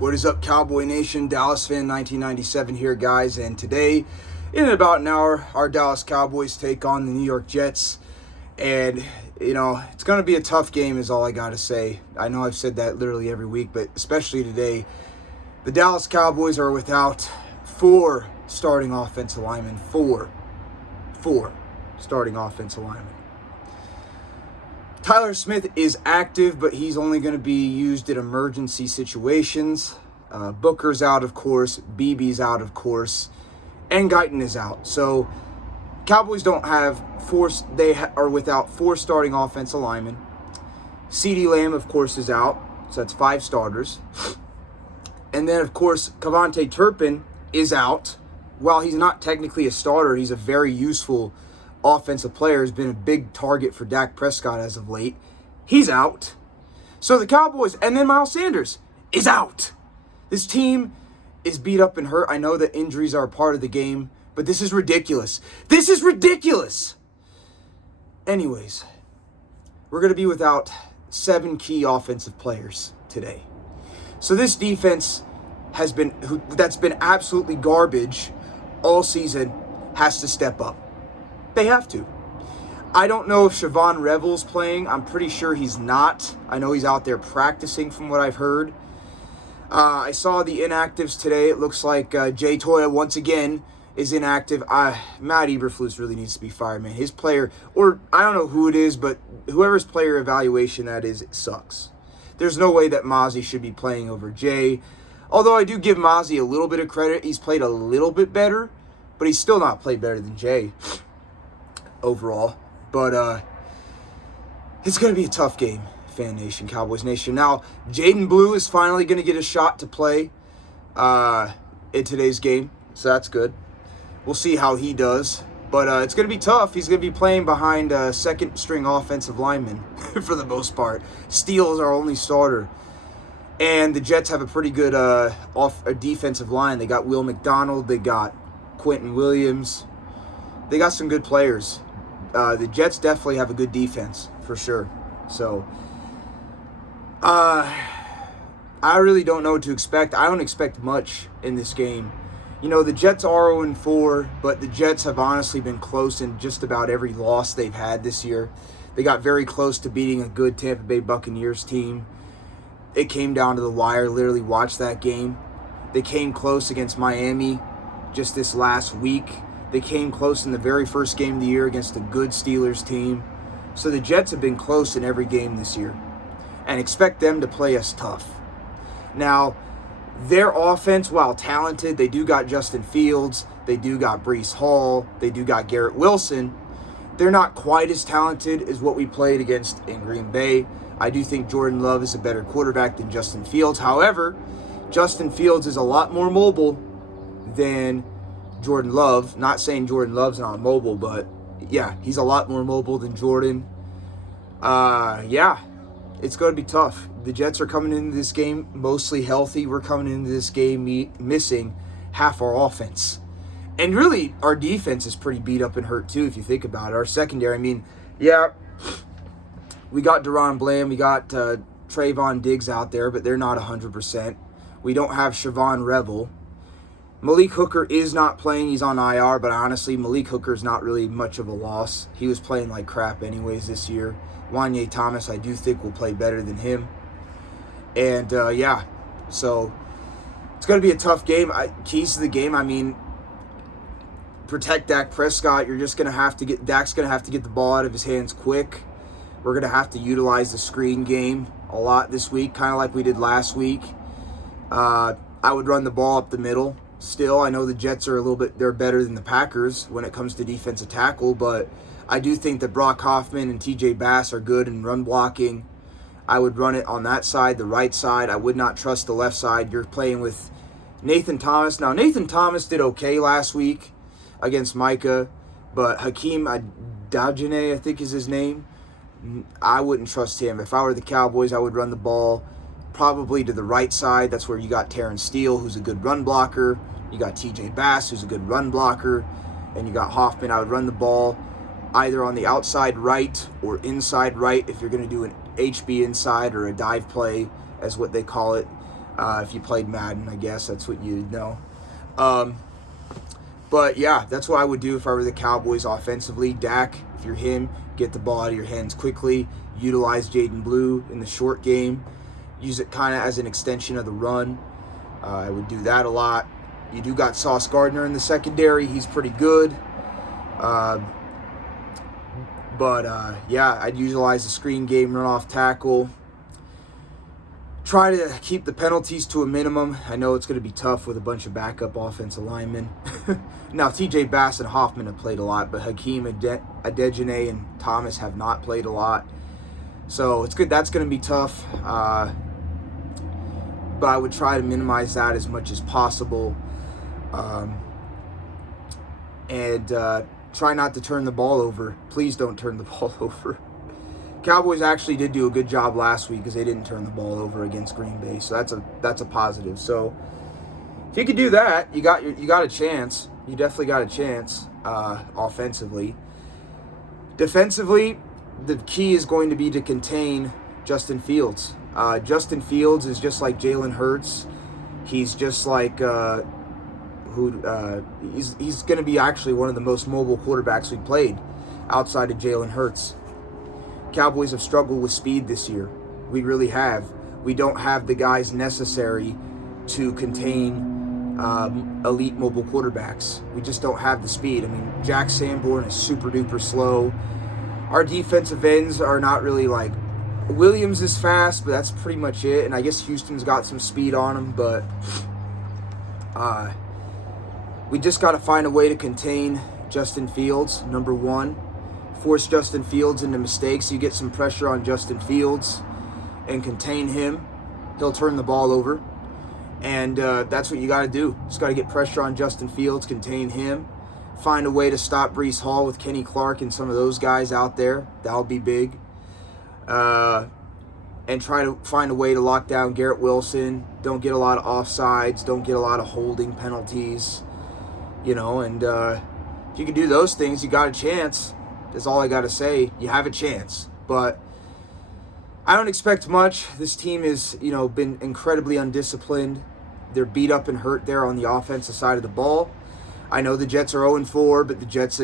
What is up, Cowboy Nation? Dallas fan 1997 here, guys. And today, in about an hour, our Dallas Cowboys take on the New York Jets. And, it's going to be a tough game is all I got to say. I know I've said that literally every week, but especially today. The Dallas Cowboys are without four starting offensive linemen. Four starting offensive linemen. Tyler Smith is active, but he's only going to be used in emergency situations. Booker's out, of course. Beebe's out, of course. And Guyton is out. So, Cowboys don't have they are without four starting offensive linemen. CeeDee Lamb, of course, is out. So, that's 5 starters. And then, of course, Kevontae Turpin is out. While he's not technically a starter, he's a very useful offensive player, has been a big target for Dak Prescott as of late. He's out. So the Cowboys, and then Miles Sanders is out. This team is beat up and hurt. I know that injuries are a part of the game, but this is ridiculous. This is ridiculous. Anyways, we're going to be without 7 key offensive players today. So this defense that's been absolutely garbage all season has to step up. They have to. I don't know if Siobhan Revel's playing. I'm pretty sure he's not. I know he's out there practicing from what I've heard. I saw the inactives today. It looks like Jay Toya once again is inactive. Matt Eberflus really needs to be fired, man. His player, or I don't know who it is, but whoever's player evaluation that is, it sucks. There's no way that Mozzie should be playing over Jay. Although I do give Mozzie a little bit of credit. He's played a little bit better, but he's still not played better than Jay overall. But it's going to be a tough game, Fan Nation, Cowboys Nation. Now, Jaden Blue is finally going to get a shot to play in today's game, so that's good. We'll see how he does. But it's going to be tough. He's going to be playing behind second-string offensive linemen for the most part. Steele is our only starter. And the Jets have a pretty good defensive line. They got Will McDonald. They got Quentin Williams. They got some good players. The Jets definitely have a good defense, for sure. So, I really don't know what to expect. I don't expect much in this game. The Jets are 0-4, but the Jets have honestly been close in just about every loss they've had this year. They got very close to beating a good Tampa Bay Buccaneers team. It came down to the wire. Literally watched that game. They came close against Miami just this last week. They came close in the very first game of the year against a good Steelers team. So the Jets have been close in every game this year. And expect them to play us tough. Now, their offense, while talented, they do got Justin Fields. They do got Breece Hall. They do got Garrett Wilson. They're not quite as talented as what we played against in Green Bay. I do think Jordan Love is a better quarterback than Justin Fields. However, Justin Fields is a lot more mobile than Jordan Love. Not saying Jordan Love's not mobile, but yeah, he's a lot more mobile than Jordan. It's going to be tough. The Jets are coming into this game mostly healthy. We're coming into this game missing half our offense. And really, our defense is pretty beat up and hurt too, if you think about it. Our secondary, we got Deron Bland, we got Trayvon Diggs out there, but they're not 100%. We don't have Siobhan Revel. Malik Hooker is not playing. He's on IR, but honestly, Malik Hooker is not really much of a loss. He was playing like crap anyways this year. Wanye Thomas, I do think, will play better than him. And, so it's going to be a tough game. Keys to the game, protect Dak Prescott. You're just going to have to Dak's going to have to get the ball out of his hands quick. We're going to have to utilize the screen game a lot this week, kind of like we did last week. I would run the ball up the middle. Still, I know the Jets are they're better than the Packers when it comes to defensive tackle, but I do think that Brock Hoffman and TJ Bass are good in run blocking. I would run it on that side, the right side. I would not trust the left side. You're playing with Nathan Thomas. Now, Nathan Thomas did okay last week against Micah, but Hakeem Adajane, I think is his name, I wouldn't trust him. If I were the Cowboys, I would run the ball probably to the right side. That's where you got Terrence Steele, who's a good run blocker. You got TJ Bass, who's a good run blocker. And you got Hoffman. I would run the ball either on the outside right or inside right if you're going to do an HB inside or a dive play, as what they call it. If you played Madden, I guess that's what you'd know. But yeah, that's what I would do if I were the Cowboys offensively. Dak, if you're him, get the ball out of your hands quickly. Utilize Jaden Blue in the short game. Use it kind of as an extension of the run. I would do that a lot. You do got Sauce Gardner in the secondary. He's pretty good. Yeah, I'd utilize the screen game, run off tackle. Try to keep the penalties to a minimum. I know it's going to be tough with a bunch of backup offensive linemen. Now, TJ Bass and Hoffman have played a lot, but Hakeem Adejane and Thomas have not played a lot. So it's good. That's going to be tough. But I would try to minimize that as much as possible. Try not to turn the ball over. Please don't turn the ball over. Cowboys actually did do a good job last week because they didn't turn the ball over against Green Bay, so that's a positive. So if you could do that, you got a chance. You definitely got a chance offensively. Defensively, the key is going to be to contain Justin Fields. Justin Fields is just like Jalen Hurts. He's just like he's going to be actually one of the most mobile quarterbacks we played outside of Jalen Hurts. Cowboys have struggled with speed this year. We really have. We don't have the guys necessary to contain elite mobile quarterbacks. We just don't have the speed. I mean, Jack Sanborn is super duper slow. Our defensive ends are not really like, Williams is fast, but that's pretty much it. And I guess Houston's got some speed on him, but we just got to find a way to contain Justin Fields, number one. Force Justin Fields into mistakes. You get some pressure on Justin Fields and contain him. He'll turn the ball over. And that's what you got to do. Just got to get pressure on Justin Fields, contain him. Find a way to stop Breece Hall with Kenny Clark and some of those guys out there. That'll be big. And try to find a way to lock down Garrett Wilson. Don't get a lot of offsides. Don't get a lot of holding penalties. And if you can do those things, you got a chance. That's all I got to say. You have a chance. But I don't expect much. This team is, been incredibly undisciplined. They're beat up and hurt there on the offensive side of the ball. I know the Jets are 0-4, but the Jets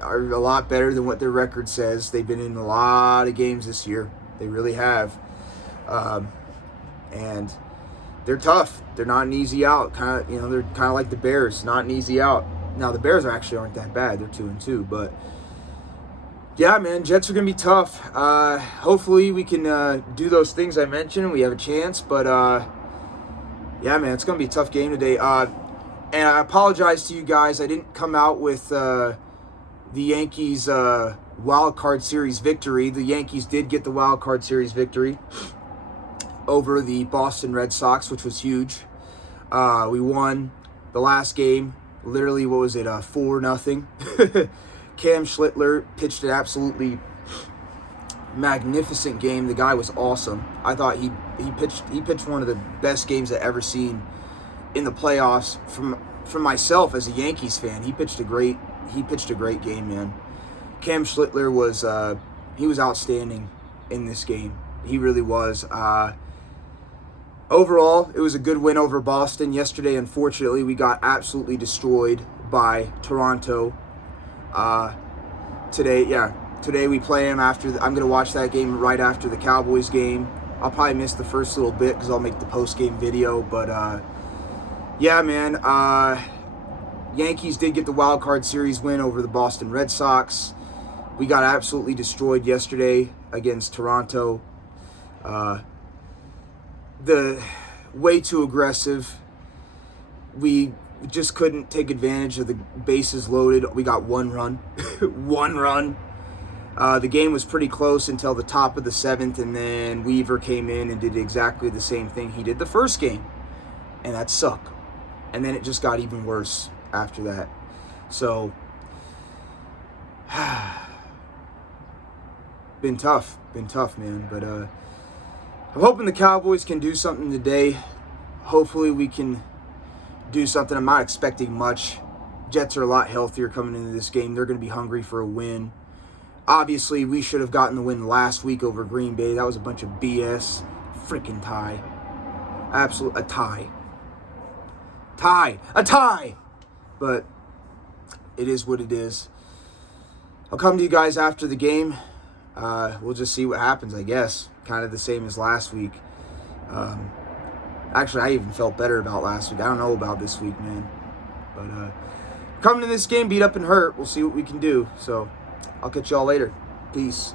are a lot better than what their record says. They've been in a lot of games this year. They really have. And they're tough. They're not an easy out. They're kind of like the Bears, not an easy out. Now, the Bears actually aren't that bad. They're 2-2, but yeah, man, Jets are going to be tough. Hopefully we can do those things I mentioned. We have a chance, but yeah, man, it's going to be a tough game today. And I apologize to you guys. I didn't come out with the Yankees wild card series victory. The Yankees did get the wild card series victory over the Boston Red Sox, which was huge. We won the last game. Literally, what was it? 4-0. Cam Schlittler pitched an absolutely magnificent game. The guy was awesome. I thought he pitched one of the best games I've ever seen in the playoffs. From myself as a Yankees fan, he pitched a great game, man. Cam Schlittler was outstanding in this game. He really was. Overall, it was a good win over Boston. Yesterday, unfortunately, we got absolutely destroyed by Toronto. Today we play them after. I'm going to watch that game right after the Cowboys game. I'll probably miss the first little bit because I'll make the post-game video. But, yeah, man, Yankees did get the wild card series win over the Boston Red Sox. We got absolutely destroyed yesterday against Toronto. The way too aggressive. We just couldn't take advantage of the bases loaded. We got one run. One run. The game was pretty close until the top of the seventh, and then Weaver came in and did exactly the same thing he did the first game. And that sucked. And then it just got even worse after that. So, been tough, man. But I'm hoping the Cowboys can do something today. Hopefully we can do something. I'm not expecting much. Jets are a lot healthier coming into this game. They're going to be hungry for a win. Obviously, we should have gotten the win last week over Green Bay. That was a bunch of BS. Freaking tie. A tie. A tie! But it is what it is. I'll come to you guys after the game. We'll just see what happens, I guess. Kind of the same as last week. Actually, I even felt better about last week. I don't know about this week, man. But coming to this game beat up and hurt. We'll see what we can do. So I'll catch y'all later. Peace.